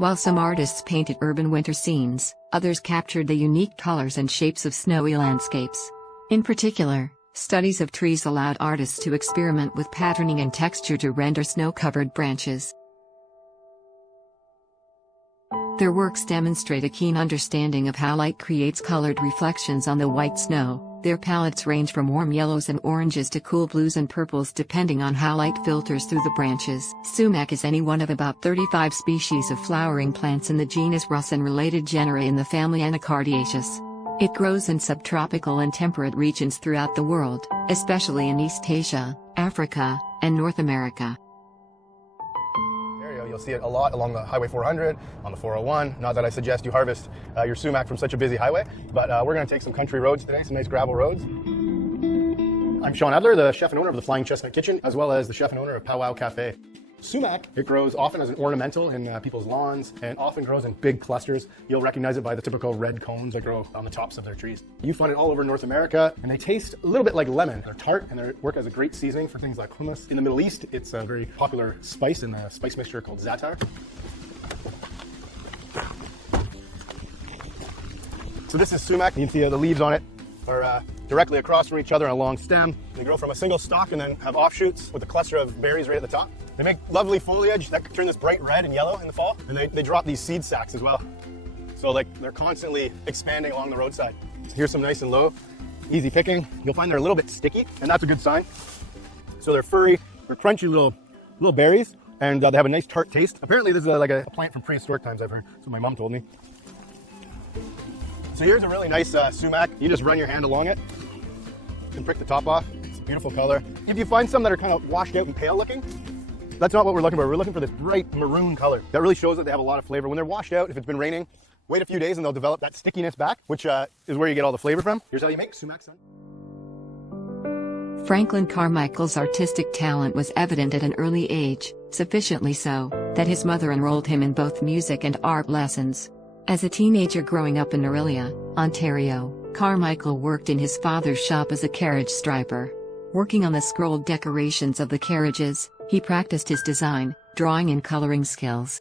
While some artists painted urban winter scenes, others captured the unique colors and shapes of snowy landscapes. In particular, studies of trees allowed artists to experiment with patterning and texture to render snow-covered branches. Their works demonstrate a keen understanding of how light creates colored reflections on the white snow. Their palettes range from warm yellows and oranges to cool blues and purples depending on how light filters through the branches. Sumac is any one of about 35 species of flowering plants in the genus Rus and related genera in the family Anacardiaceae. It grows in subtropical and temperate regions throughout the world, especially in East Asia, Africa, and North America. You'll see it a lot along the Highway 400, on the 401. Not that I suggest you harvest your sumac from such a busy highway, but we're going to take some country roads today, some nice gravel roads. I'm Sean Adler, the chef and owner of the Flying Chestnut Kitchen, as well as the chef and owner of Pow Wow Cafe. Sumac, it grows often as an ornamental in people's lawns and often grows in big clusters. You'll recognize it by the typical red cones that grow on the tops of their trees. You find it all over North America, and they taste a little bit like lemon. They're tart and they work as a great seasoning for things like hummus. In the Middle East, it's a very popular spice in the spice mixture called za'atar. So this is sumac. You can see the leaves on it are directly across from each other on a long stem. They grow from a single stalk and then have offshoots with a cluster of berries right at the top. They make lovely foliage that turn this bright red and yellow in the fall, and they drop these seed sacs as well. So they're constantly expanding along the roadside. Here's some nice and low, easy picking. You'll find they're a little bit sticky, and that's a good sign. So they're furry, they're crunchy little berries, and they have a nice tart taste. Apparently this is like a plant from prehistoric times, I've heard. That's what my mom told me. So here's a really nice sumac. You just run your hand along it and prick the top off. It's a beautiful color. If you find some that are kind of washed out and pale looking, that's not what we're looking for. We're looking for this bright maroon color. That really shows that they have a lot of flavor. When they're washed out, if it's been raining, wait a few days and they'll develop that stickiness back, which is where you get all the flavor from. Here's how you make sumac, son. Franklin Carmichael's artistic talent was evident at an early age, sufficiently so that his mother enrolled him in both music and art lessons. As a teenager growing up in Orillia, Ontario, Carmichael worked in his father's shop as a carriage striper. Working on the scrolled decorations of the carriages, he practiced his design, drawing and coloring skills.